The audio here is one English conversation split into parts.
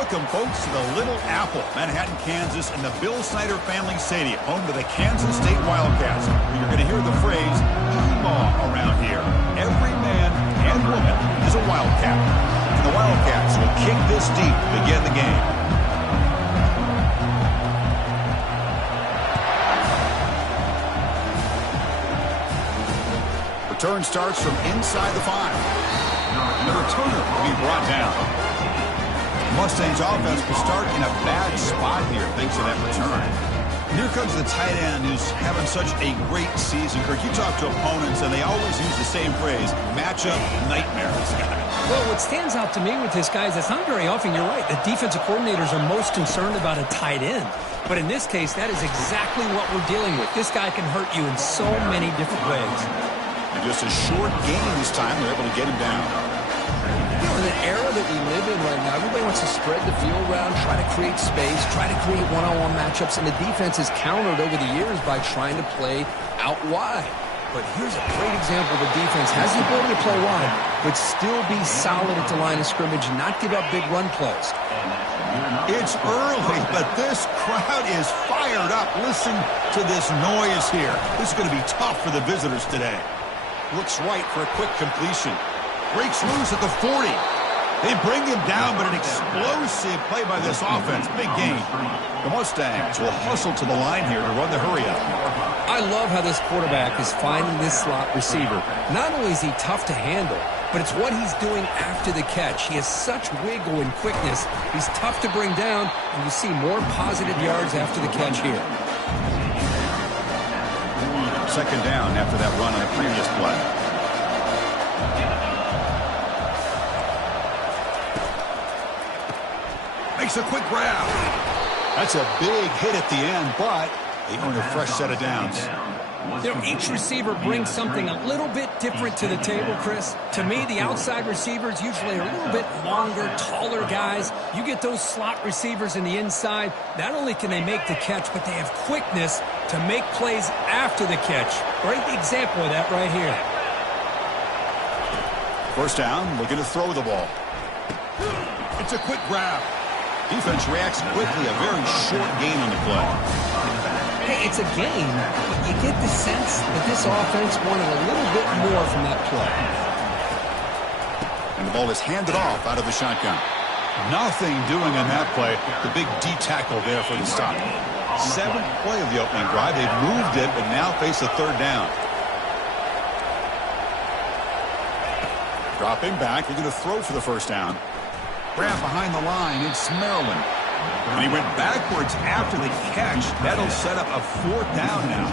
Welcome, folks, to the Little Apple, Manhattan, Kansas, in the Bill Snyder Family Stadium, home to the Kansas State Wildcats. You're going to hear the phrase "Emaw" around here. Every man and woman is a Wildcat, and the Wildcats will kick this deep to begin the game. Return starts from inside the 5. And the returner will be brought down. Mustangs offense will start in a bad spot here thanks to that return. And here comes the tight end who's having such a great season. Kirk, you talk to opponents and they always use the same phrase, matchup nightmare, this guy. Well, what stands out to me with this guy is it's not very often, you're right, the defensive coordinators are most concerned about a tight end. But in this case, that is exactly what we're dealing with. This guy can hurt you in so many different ways. And just a short gain this time, they're able to get him down. In the era that we live in right now, everybody wants to spread the field around, try to create space, try to create one-on-one matchups, and the defense has countered over the years by trying to play out wide. But here's a great example of a defense has the ability to play wide, but still be solid at the line of scrimmage and not give up big run plays. It's early, but this crowd is fired up. Listen to this noise here. This is going to be tough for the visitors today. Looks right for a quick completion. Breaks loose at the 40. They bring him down, but an explosive play by this offense. Big gain. The Mustangs will hustle to the line here to run the hurry-up. I love how this quarterback is finding this slot receiver. Not only is he tough to handle, but it's what he's doing after the catch. He has such wiggle and quickness. He's tough to bring down, and you see more positive yards after the catch here. Second down after that run on the previous play. Makes a quick grab. That's a big hit at the end, but they earn a fresh set of downs. You know, each receiver brings something a little bit different to the table, Chris. To me, the outside receivers usually are a little bit longer, taller guys. You get those slot receivers in the inside, not only can they make the catch, but they have quickness to make plays after the catch. Great example of that right here. First down, looking to throw the ball. It's a quick grab. Defense reacts quickly, a very short gain on the play. Hey, it's a game, but you get the sense that this offense wanted a little bit more from that play. And the ball is handed off out of the shotgun. Nothing doing on that play. The big D tackle there for the stop. 7th play of the opening drive. They've moved it, but now face a third down. Dropping back. They're going to throw for the first down. Grab behind the line. It's Maryland. And he went backwards after the catch. That'll set up a 4th down now.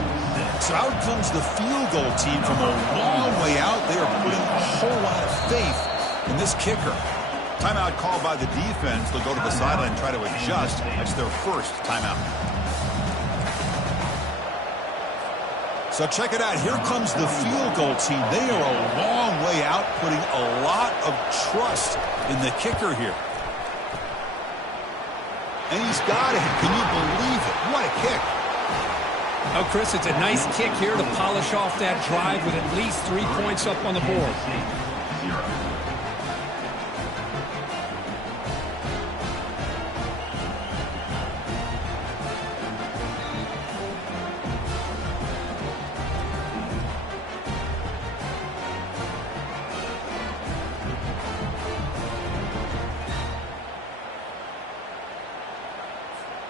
So out comes the field goal team from a long way out. They are putting a whole lot of faith in this kicker. Timeout called by the defense. They'll go to the sideline and try to adjust. That's their first timeout. So check it out. Here comes the field goal team. They are a long way out, putting a lot of trust in the kicker here. And he's got it. Can you believe it? What a kick. Oh, Chris, it's a nice kick here to polish off that drive with at least 3 points up on the board.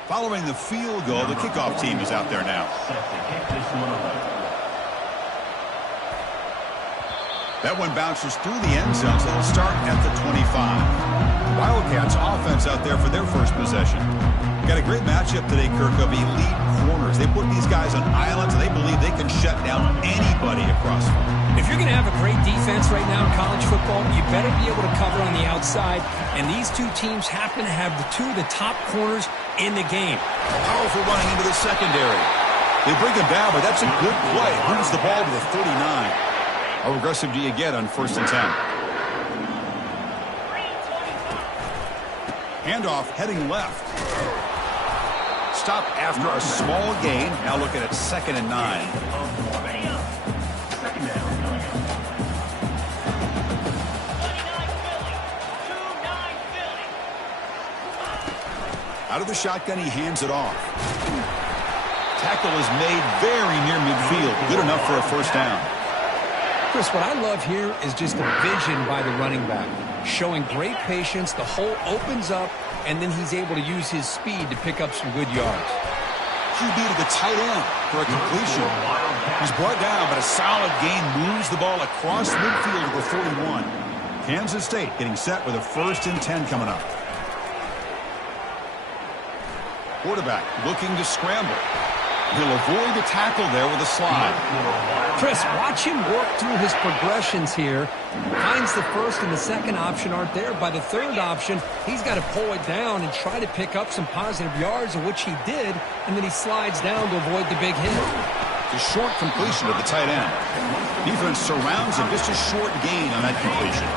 Following the field goal, the kickoff team is out there now. That one bounces through the end zone, so it'll start at the 25. Wildcats offense out there for their first possession. Got a great matchup today, Kirk, of elite corners. They put these guys on islands, and they believe they can shut down anybody across the field. If you're going to have a great defense right now in college football, you better be able to cover on the outside. And these two teams happen to have two of the top corners in the game. Powerful running into the secondary. They bring him down, but that's a good play. Moves the ball to the 39. How aggressive do you get on 1st and 10? Handoff heading left. Stop after a small gain. Now looking at 2nd and 9. Out of the shotgun, he hands it off. Tackle is made very near midfield. Good enough for a first down. Chris, what I love here is just the vision by the running back. Showing great patience, the hole opens up, and then he's able to use his speed to pick up some good yards. QB to the tight end for a completion. He's brought down, but a solid gain moves the ball across midfield to the 41. Kansas State getting set with a 1st and 10 coming up. Quarterback looking to scramble. He'll avoid the tackle there with a slide. Chris, watch him work through his progressions here. Finds the first and the second option aren't there. By the third option, he's got to pull it down and try to pick up some positive yards, of which he did, and then he slides down to avoid the big hit. The short completion of the tight end. Defense surrounds him, just a short gain on that completion.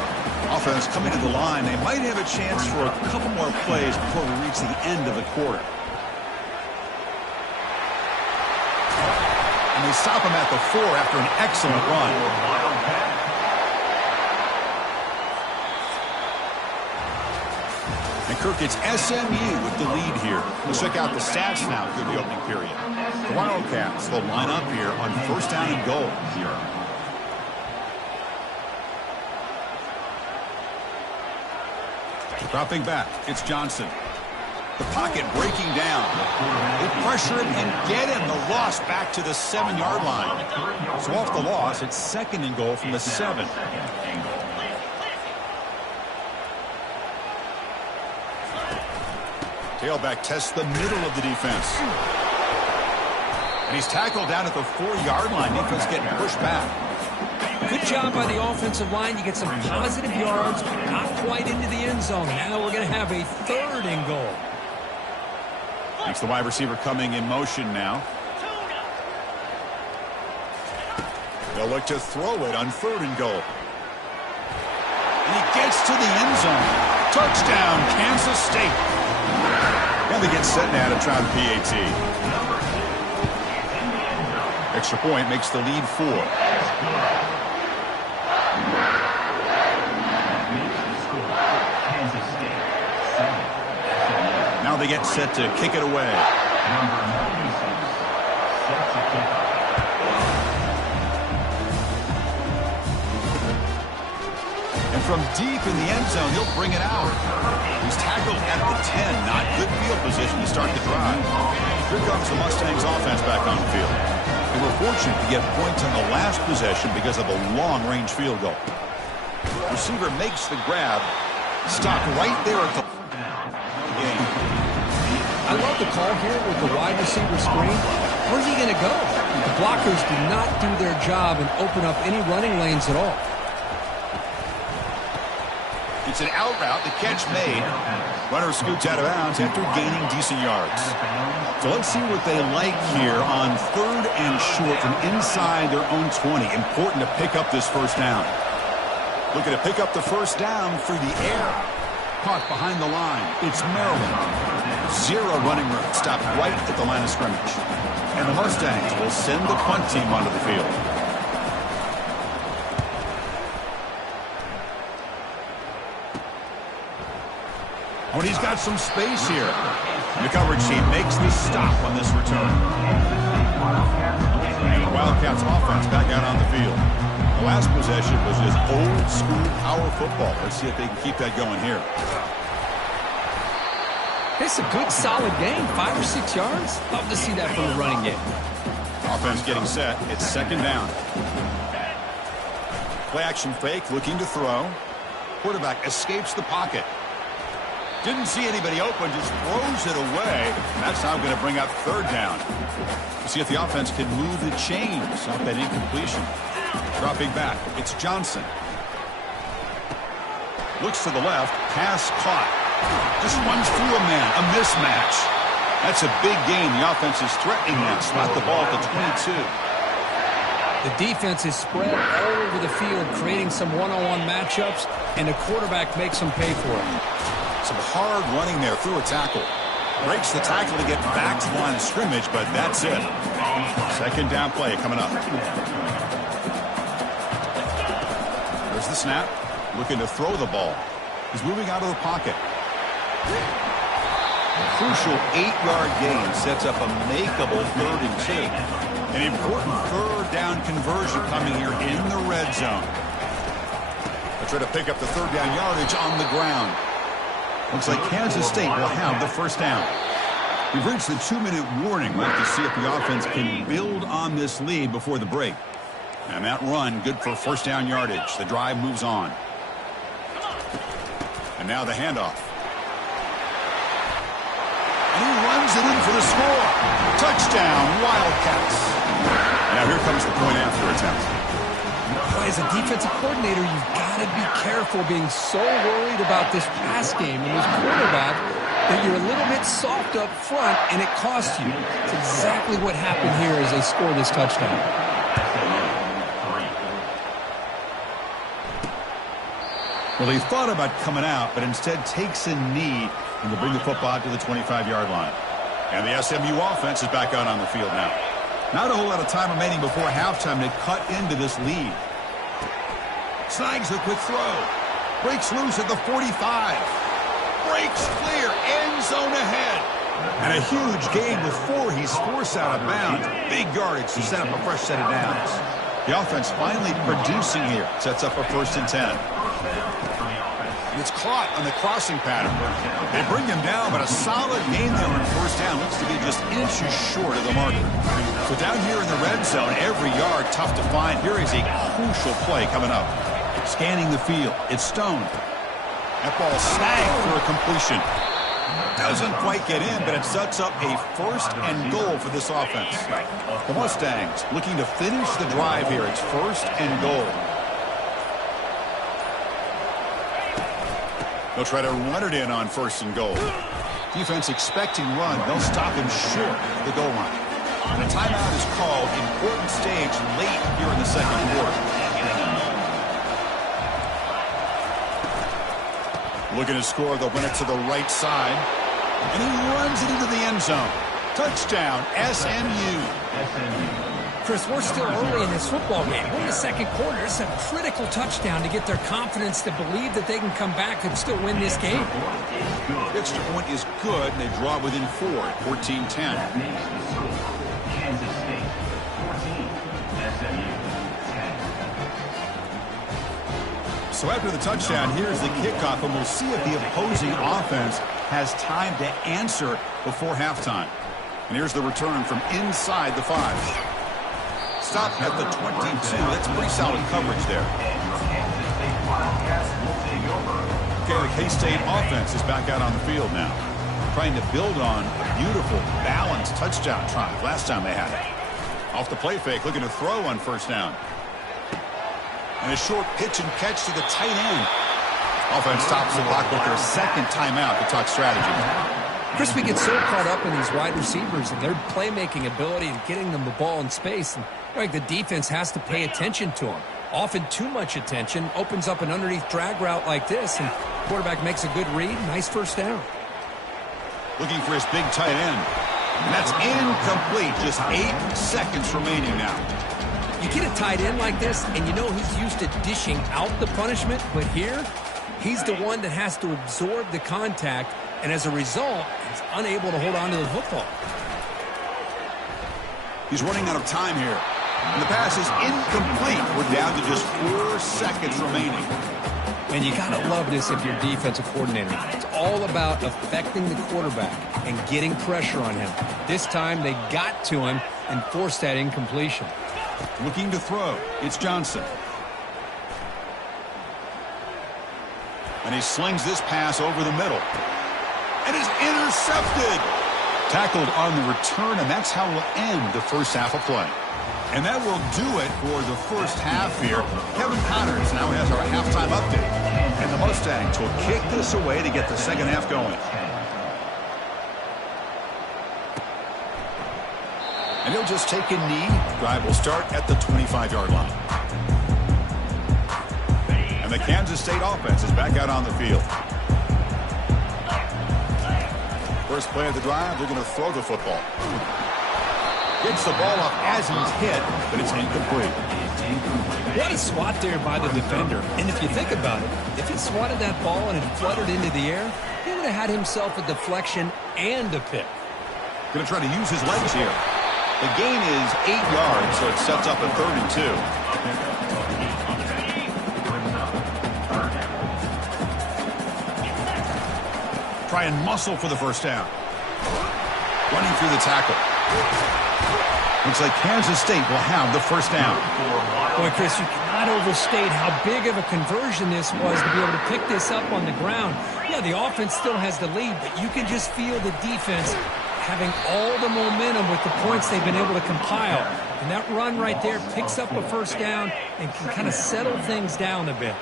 Offense coming to the line. They might have a chance for a couple more plays before we reach the end of the quarter. And they stop him at the 4 after an excellent run. And Kirk, it's SMU with the lead here. Let's check out the stats now through the opening period. The Wildcats will line up here on 1st down and goal. Dropping back, it's Johnson. The pocket breaking down. They pressure him and get him. The loss back to the 7-yard line. So off the loss, it's 2nd and goal from the 7. Tailback tests the middle of the defense. And he's tackled down at the 4-yard line. Defense getting pushed back. Good job by the offensive line. You get some positive yards, but not quite into the end zone. Now we're going to have a 3rd and goal. It's the wide receiver coming in motion now. They'll look to throw it on 3rd and goal. And he gets to the end zone. Touchdown, Kansas State. And they get set now to try the PAT. Extra point makes the lead 4. Now they get set to kick it away. And from deep in the end zone, he'll bring it out. He's tackled at the 10. Not good field position to start the drive. Here comes the Mustangs offense back on the field. They were fortunate to get points on the last possession because of a long-range field goal. Receiver makes the grab. Stopped right there at the game. I love the call here with the wide receiver screen. Where's he going to go? The blockers do not do their job and open up any running lanes at all. It's an out route. The catch made. Runner scoots out of bounds after gaining decent yards. So let's see what they like here on 3rd and short from inside their own 20. Important to pick up this first down. Looking to pick up the first down through the air. Caught behind the line. It's Maryland. 0 running room. Stopped right at the line of scrimmage. And the Mustangs will send the punt team onto the field. Oh, and he's got some space here. The coverage team makes the stop on this return. And the Wildcats offense back out on the field. The last possession was just old school power football. Let's see if they can keep that going here. It's a good, solid game. 5 or 6 yards. Love to see that from the running game. Offense getting set. It's 2nd down. Play action fake, looking to throw. Quarterback escapes the pocket. Didn't see anybody open, just throws it away. And that's now going to bring up 3rd down. We'll see if the offense can move the chains off that incompletion. Dropping back, it's Johnson. Looks to the left, pass caught. Just runs through a man, a mismatch. That's a big gain. The offense is threatening now. Spot the ball at the 22. The defense is spread all over the field, creating some one-on-one matchups, and the quarterback makes them pay for it. Some hard running there through a tackle. Breaks the tackle to get back to the line of scrimmage, but that's it. 2nd down play coming up. There's the snap. Looking to throw the ball. He's moving out of the pocket. crucial 8-yard gain sets up a makeable 3rd and 2. An important 3rd down conversion coming here in the red zone. They'll try to pick up the 3rd down yardage on the ground. Looks like Kansas State will have the 1st down. We've reached the 2-minute warning. We'll have to see if the offense can build on this lead before the break. And that run, good for 1st down yardage. The drive moves on. And now the handoff. And he runs it in for the score. Touchdown, Wildcats. Now here comes the point after attempt. Boy, as a defensive coordinator, you've got to be careful being so worried about this pass game and this quarterback that you're a little bit soft up front and it costs you. It's exactly what happened here as they score this touchdown. Well, he thought about coming out, but instead takes a knee and will bring the football out to the 25-yard line. And the SMU offense is back out on the field now. Not a whole lot of time remaining before halftime to cut into this lead. Snags a quick throw. Breaks loose at the 45. Breaks clear. End zone ahead. And a huge gain before he's forced out of bounds. Big yardage to set up a fresh set of downs. The offense finally producing here. Sets up a 1st and 10. It's caught on the crossing pattern. They bring him down, but a solid gain there on 1st down. Looks to be just inches short of the marker. So down here in the red zone, every yard tough to find. Here is a crucial play coming up. Scanning the field. It's Stone. That ball snagged for a completion. Doesn't quite get in, but it sets up a 1st and goal for this offense. The Mustangs looking to finish the drive here. It's 1st and goal. They'll try to run it in on 1st and goal. Defense expecting run. They'll stop him short of the goal line. And a timeout is called. Important stage late here in the 2nd quarter. Looking to score. They'll run it to the right side. And he runs it into the end zone. Touchdown, SMU. Chris, we're still early in this football game. We're in the 2nd quarter. It's a critical touchdown to get their confidence to believe that they can come back and still win this game. Extra point is good, and they draw within 4, 14-10. Kansas State, 14, SMU, 10. So after the touchdown, here's the kickoff, and we'll see if the opposing offense has time to answer before halftime. And here's the return from inside the 5. Stop at the 22. That's pretty solid coverage there. Okay, the K-State offense is back out on the field now. Trying to build on a beautiful, balanced touchdown drive last time they had it. Off the play fake, looking to throw on 1st down. And a short pitch and catch to the tight end. Offense stops the clock with their 2nd timeout to talk strategy. Chris, we get so caught up in these wide receivers and their playmaking ability and getting them the ball in space. And like the defense has to pay attention to them. Often too much attention opens up an underneath drag route like this, and quarterback makes a good read. Nice 1st down. Looking for his big tight end. And that's incomplete. Just 8 seconds remaining now. You get a tight end like this, and you know he's used to dishing out the punishment, but here, he's the one that has to absorb the contact, and as a result, he's unable to hold on to the football. He's running out of time here. And the pass is incomplete. We're down to just 4 seconds remaining. And you got to love this if you're a defensive coordinator. It's all about affecting the quarterback and getting pressure on him. This time, they got to him and forced that incompletion. Looking to throw. It's Johnson. And he slings this pass over the middle. And is intercepted. Tackled on the return, and that's how we'll end the 1st half of play. And that will do it for the 1st half here. Kevin Connors now has our halftime update. And the Mustangs will kick this away to get the 2nd half going. And he'll just take a knee. Drive will start at the 25-yard line. And the Kansas State offense is back out on the field. First play of the drive, they're going to throw the football. Gets the ball up as he's hit, but it's incomplete. What a swat there by the defender. And if you think about it, if he swatted that ball and it fluttered into the air, he would have had himself a deflection and a pick. Going to try to use his legs here. The gain is 8 yards, so it sets up a 3rd and 2. Try and muscle for the first down. Running through the tackle. Looks like Kansas State will have the first down. Boy, Chris, you cannot overstate how big of a conversion this was to be able to pick this up on the ground. Yeah, the offense still has the lead, but you can just feel the defense having all the momentum with the points they've been able to compile. And that run right there picks up a first down and can kind of settle things down a bit.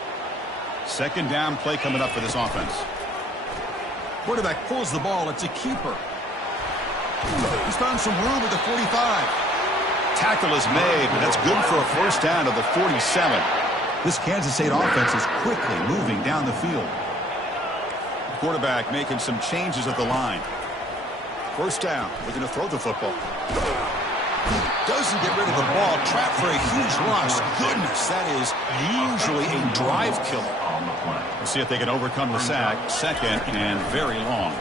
Second down play coming up for this offense. Quarterback pulls the ball. It's a keeper. He's found some room at the 45. Tackle is made, but that's good for a first down to the 47. This Kansas State offense is quickly moving down the field. Quarterback making some changes at the line. First down, looking to throw the football. Doesn't get rid of the ball, trapped for a huge loss. Goodness, that is usually a drive killer. We'll see if they can overcome the sack. Second and very long.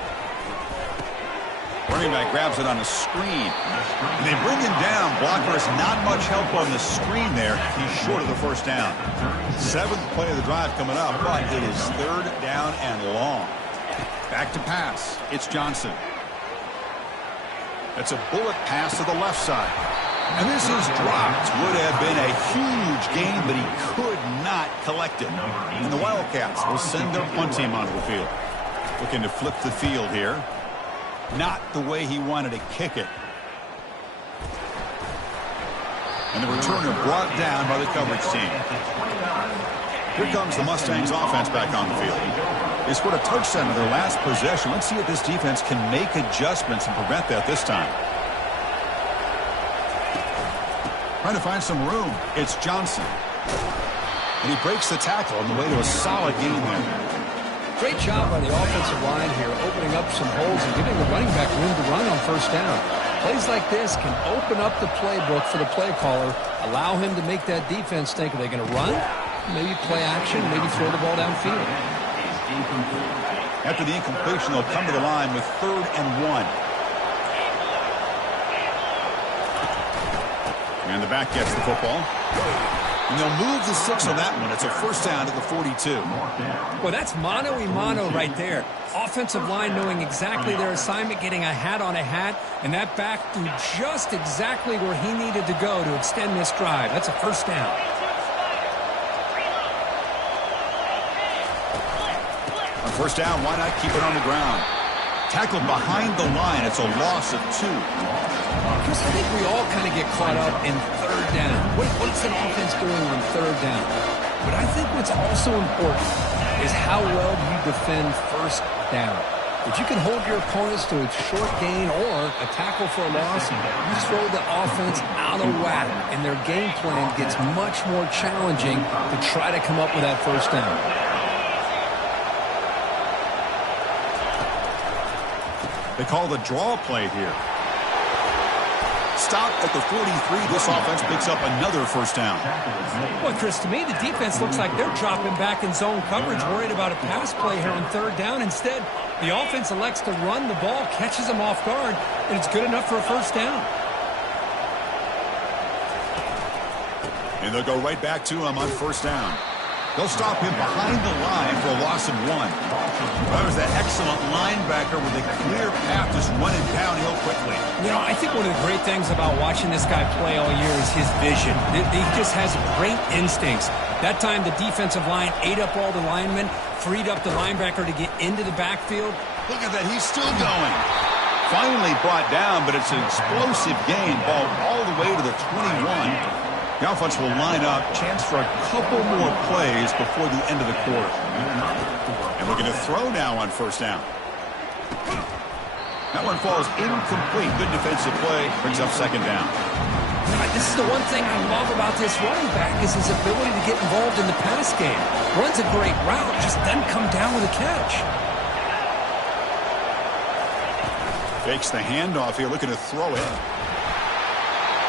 Running back grabs it on a screen. And they bring him down. Blocker has not much help on the screen there. He's short of the first down. 7th play of the drive coming up, but it is 3rd down and long. Back to pass. It's Johnson. That's a bullet pass to the left side. And this is dropped. Would have been a huge gain, but he could not collect it. And the Wildcats will send their punt team onto the field. Looking to flip the field here. Not the way he wanted to kick it. And the returner brought down by the coverage team. Here comes the Mustangs offense back on the field. They scored a touchdown in their last possession. Let's see if this defense can make adjustments and prevent that this time. Trying to find some room. It's Johnson. And he breaks the tackle on the way to a solid game there. Great job by the offensive line here, opening up some holes and giving the running back room to run on first down. Plays like this can open up the playbook for the play caller, allow him to make that defense think, are they going to run? Maybe play action, maybe throw the ball downfield. After the incompletion, they'll come to the line with 3rd and 1. And the back gets the football. And they'll move the 6 on that one. It's a first down at the 42. Well, that's mano-a-mano right there. Offensive line knowing exactly their assignment, getting a hat on a hat, and that back threw just exactly where he needed to go to extend this drive. That's a first down. On first down, why not keep it on the ground? Tackled behind the line. It's a loss of 2. Chris, I think we all kind of get caught up in 3rd down. What's an offense doing on 3rd down? But I think what's also important is how well you defend first down. If you can hold your opponents to a short gain or a tackle for a loss, you throw the offense out of whack, and their game plan gets much more challenging to try to come up with that first down. They call the draw play here. Stop at the 43. This offense picks up another first down. Well, Chris, to me, the defense looks like they're dropping back in zone coverage, worried about a pass play here on 3rd down. Instead, the offense elects to run the ball, catches them off guard, and it's good enough for a first down. And they'll go right back to him on first down. They'll stop him behind the line for a loss of 1. That was that excellent linebacker with a clear path just running downhill quickly. You know, I think one of the great things about watching this guy play all year is his vision. He just has great instincts. That time the defensive line ate up all the linemen, freed up the linebacker to get into the backfield. Look at that, he's still going. Finally brought down, but it's an explosive gain. Ball all the way to the 21. The offense will line up, chance for a couple more plays before the end of the quarter. And looking to throw now on first down. That one falls incomplete. Good defensive play, brings up second down. This is the one thing I love about this running back is his ability to get involved in the pass game. Runs a great route, just doesn't come down with a catch. Fakes the handoff here, looking to throw it.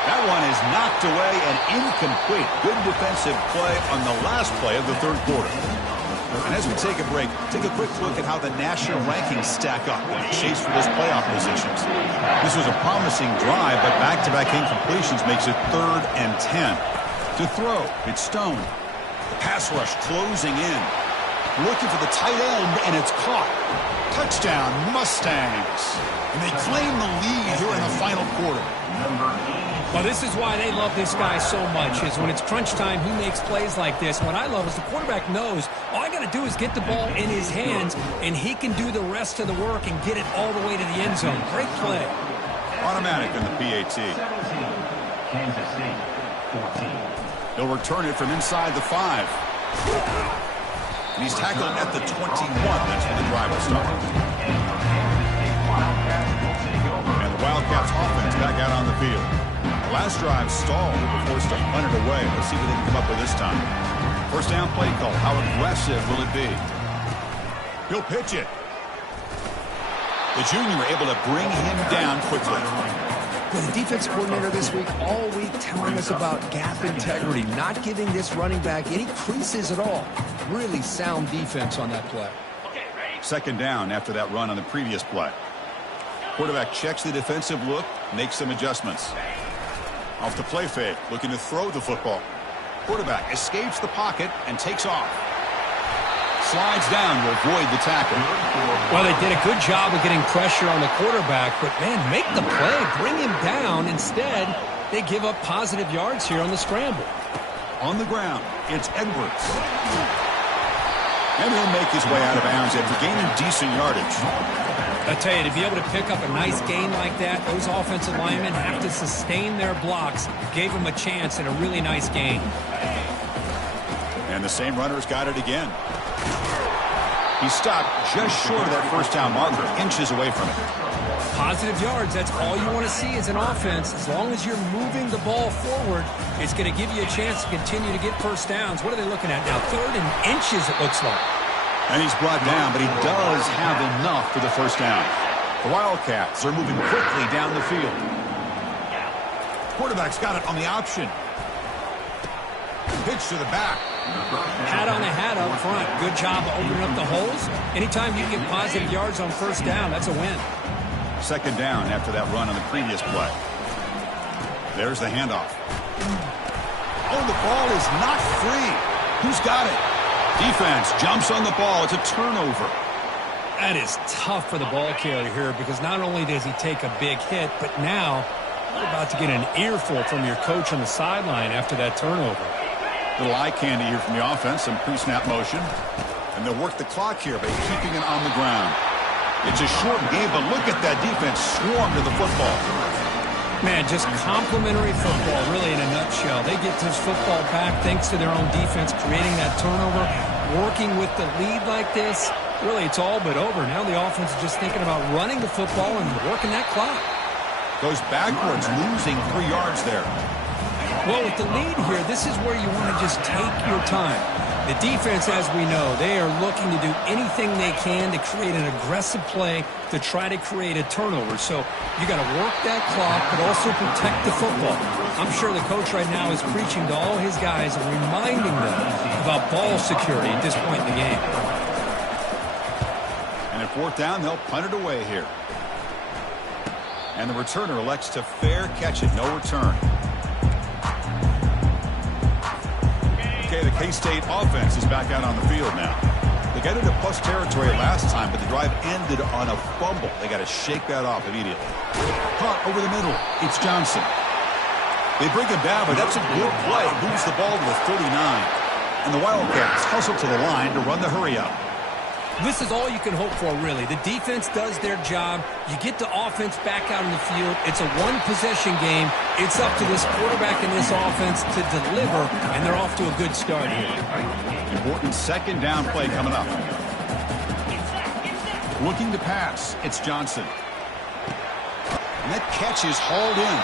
That one is knocked away and incomplete. Good defensive play on the last play of the 3rd quarter. And as we take a break, take a quick look at how the national rankings stack up in the chase for those playoff positions. This was a promising drive, but back-to-back incompletions makes it 3rd and 10. To throw, it's Stone. The pass rush closing in. Looking for the tight end, and it's caught. Touchdown, Mustangs. And they claim the lead here in the final quarter. Well, this is why they love this guy so much, is when it's crunch time, he makes plays like this. What I love is the quarterback knows all I got to do is get the ball in his hands, and he can do the rest of the work and get it all the way to the end zone. Great play. Automatic in the PAT. 17, Kansas State, 14. He'll return it from inside the 5. And he's tackled at the 21. That's when the drive will start. And the Wildcats offense back out on the field. The last drive stalled and were forced to punt it away. Let's see what they can come up with this time. First down play call. How aggressive will it be? He'll pitch it. The junior able to bring him down quickly. Well, the defense coordinator this week, all week, telling us about gap integrity, not giving this running back any creases at all. Really sound defense on that play. Second down after that run on the previous play. Quarterback checks the defensive look, makes some adjustments. Off the play fake, looking to throw the football. Quarterback escapes the pocket and takes off. Slides down to avoid the tackle. Well, they did a good job of getting pressure on the quarterback, but, man, make the play, bring him down. Instead, they give up positive yards here on the scramble. On the ground, it's Edwards. And he'll make his way out of bounds after gaining decent yardage. I tell you, to be able to pick up a nice gain like that, those offensive linemen have to sustain their blocks. Gave them a chance at a really nice gain. And the same runner's got it again. He stopped just short of that first down marker, inches away from it. Positive yards, that's all you want to see as an offense. As long as you're moving the ball forward, it's going to give you a chance to continue to get first downs. What are they looking at now? 3rd and inches, it looks like. And he's brought down, but he does have enough for the first down. The Wildcats are moving quickly down the field. Quarterback's got it on the option. Pitch to the back. Hat on the hat up front. Good job of opening up the holes. Anytime you get positive yards on first down, that's a win. Second down after that run on the previous play. There's the handoff. Oh, the ball is not free. Who's got it? Defense jumps on the ball. It's a turnover. That is tough for the ball carrier here because not only does he take a big hit, but now you're about to get an earful from your coach on the sideline after that turnover. Little eye candy here from the offense, some pre-snap motion. And they'll work the clock here by keeping it on the ground. It's a short game, but look at that defense swarm to the football. Man, just complimentary football, really, in a nutshell. They get this football back thanks to their own defense, creating that turnover, working with the lead like this. Really, it's all but over. Now the offense is just thinking about running the football and working that clock. Goes backwards, losing 3 yards there. Well, with the lead here, this is where you want to just take your time. The defense, as we know, they are looking to do anything they can to create an aggressive play to try to create a turnover. So you got to work that clock, but also protect the football. I'm sure the coach right now is preaching to all his guys and reminding them about ball security at this point in the game. And at 4th down, they'll punt it away here. And the returner elects to fair catch it, no return. Okay, the K-State offense is back out on the field now. They got into plus territory last time, but the drive ended on a fumble. They got to shake that off immediately. Caught over the middle. It's Johnson. They bring him down, but that's a good play. Moves the ball to the 39. And the Wildcats hustle to the line to run the hurry-up. This is all you can hope for, really. The defense does their job. You get the offense back out in the field. It's a one-possession game. It's up to this quarterback and this offense to deliver, and they're off to a good start here. Important second down play coming up. Looking to pass. It's Johnson. And that catch is hauled in.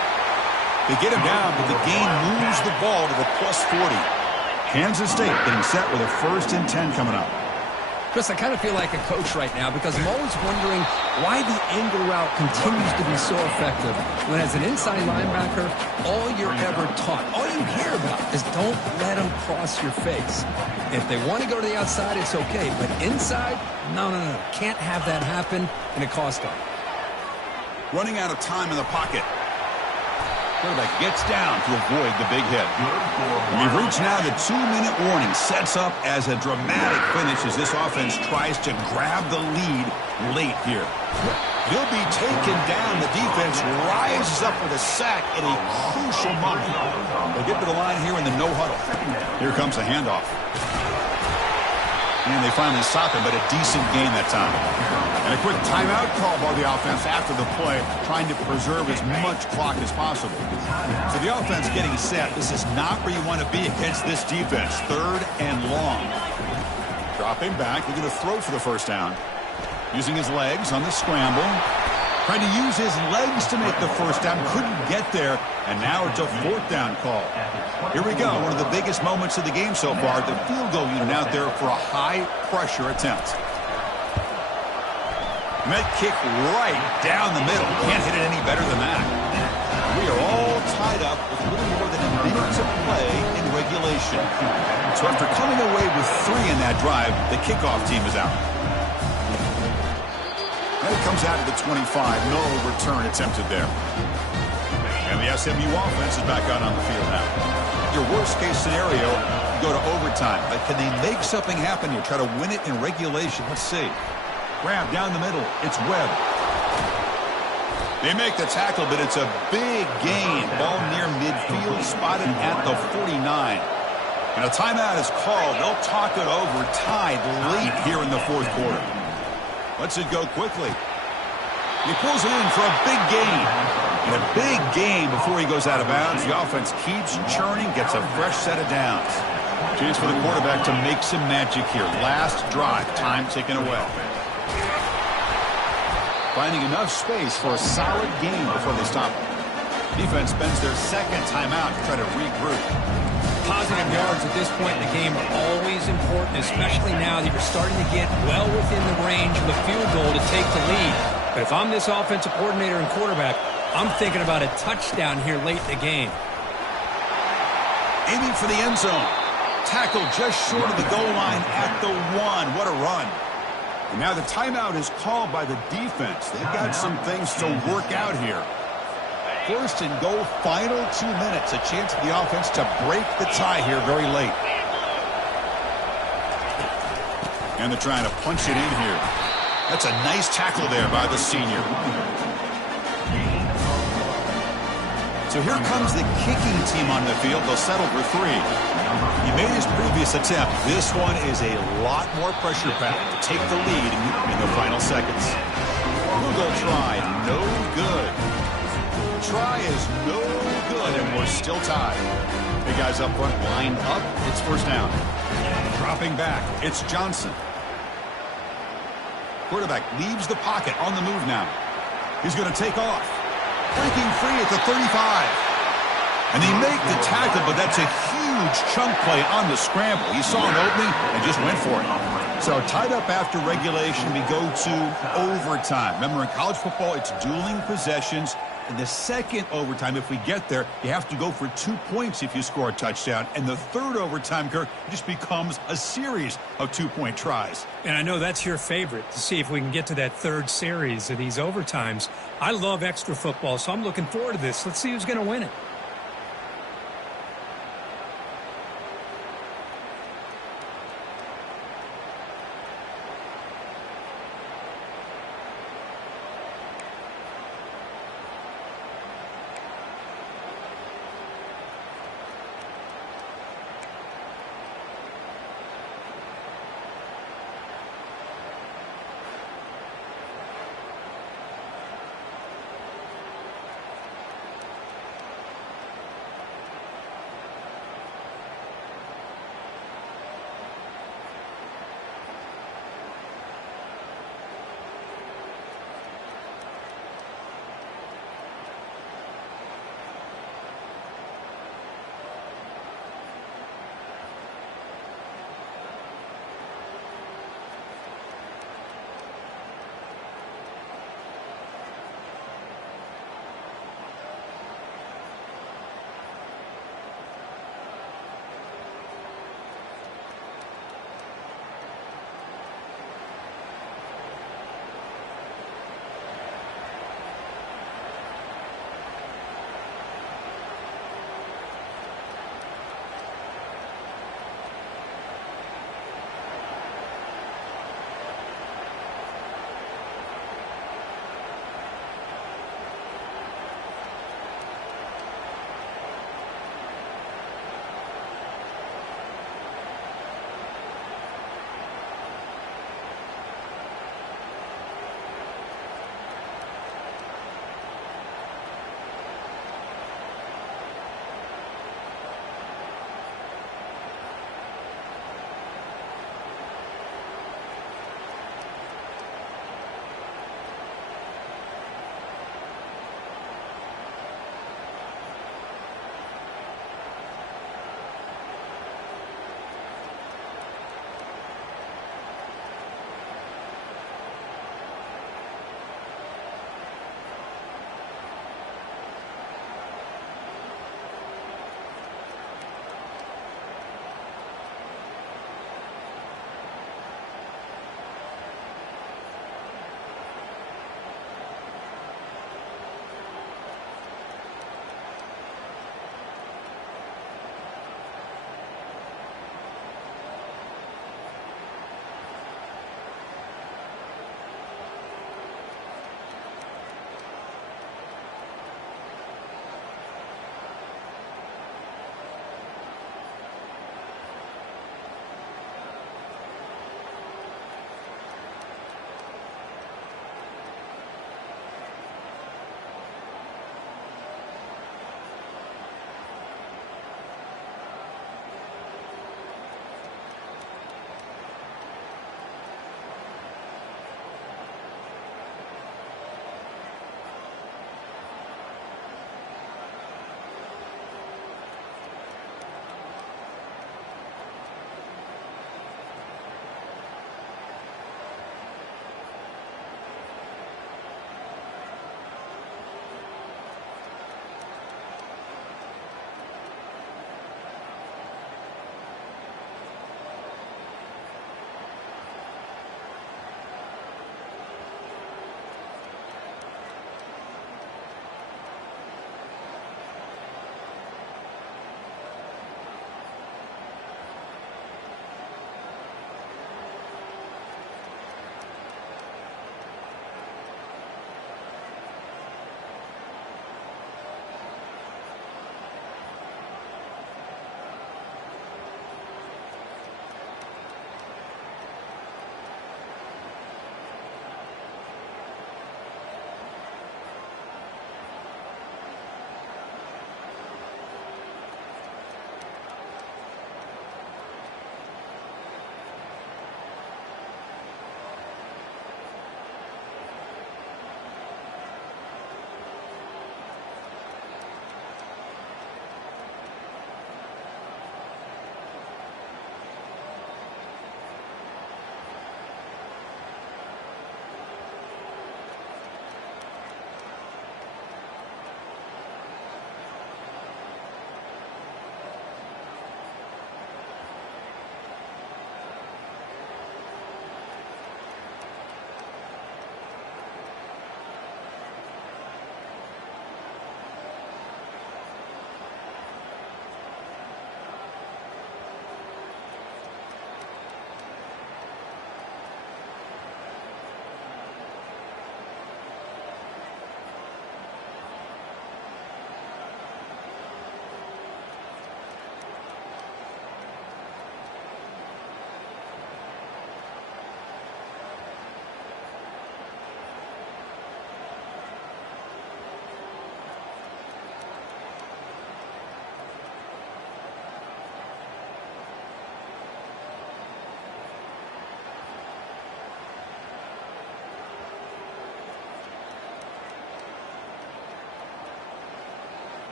They get him down, but the gain moves the ball to the plus 40. Kansas State getting set with a 1st and 10 coming up. Chris, I kind of feel like a coach right now because I'm always wondering why the angle route continues to be so effective when as an inside linebacker, all you're ever taught, all you hear about is don't let them cross your face. If they want to go to the outside, it's okay. But inside, no. Can't have that happen, and it cost them. Running out of time in the pocket. Quarterback gets down to avoid the big hit. We've reached now the 2-minute warning. Sets up as a dramatic finish as this offense tries to grab the lead late here. He'll be taken down. The defense rises up with a sack at a crucial moment. They'll get to the line here in the no huddle. Here comes the handoff. And they finally stop him, but a decent gain that time. And a quick timeout call by the offense after the play, trying to preserve as much clock as possible. So the offense getting set. This is not where you want to be against this defense. 3rd and long. Dropping back. They're going to throw for the first down. Using his legs on the scramble. Trying to use his legs to make the first down. Couldn't get there. And now it's a 4th down call. Here we go. One of the biggest moments of the game so far. The field goal unit out there for a high-pressure attempt. Met kick right down the middle. Can't hit it any better than that. We are all tied up with a little more than a minute to play in regulation. So after coming away with 3 in that drive, the kickoff team is out. And it comes out of the 25. No return attempted there. And the SMU offense is back out on the field now. Your worst-case scenario, you go to overtime. But can they make something happen here? Try to win it in regulation. Let's see. Grab down the middle. It's Webb. They make the tackle, but it's a big gain. Ball near midfield, spotted at the 49. And a timeout is called. They'll talk it over, tied late here in the 4th quarter. Lets it go quickly. He pulls it in for a big gain. And a big gain before he goes out of bounds. The offense keeps churning, gets a fresh set of downs. Chance for the quarterback to make some magic here. Last drive, time taken away. Finding enough space for a solid game before they stop it. Defense spends their 2nd timeout to try to regroup. Positive yards at this point in the game are always important, especially now that you're starting to get well within the range of a field goal to take the lead. But if I'm this offensive coordinator and quarterback, I'm thinking about a touchdown here late in the game. Aiming for the end zone. Tackled just short of the goal line at the 1. What a run. And now the timeout is called by the defense. They've got some things to work out here. 1st and goal, final 2 minutes. A chance for the offense to break the tie here very late. And they're trying to punch it in here. That's a nice tackle there by the senior. So here comes the kicking team on the field. They'll settle for 3. He made his previous attempt. This one is a lot more pressure packed to take the lead in the final seconds. Google try, no good. Try is no good, and we're still tied. Hey, guys up front, lined up. It's 1st down. Dropping back, it's Johnson. Quarterback leaves the pocket on the move now. He's going to take off. Breaking free at the 35. And they make the tackle, but that's a huge chunk play on the scramble. He saw an opening and just went for it. So tied up after regulation, we go to overtime. Remember, in college football, it's dueling possessions. In the 2nd overtime, if we get there, you have to go for 2 points if you score a touchdown. And the 3rd overtime, Kirk, just becomes a series of 2-point tries. And I know that's your favorite, to see if we can get to that 3rd series of these overtimes. I love extra football, so I'm looking forward to this. Let's see who's going to win it.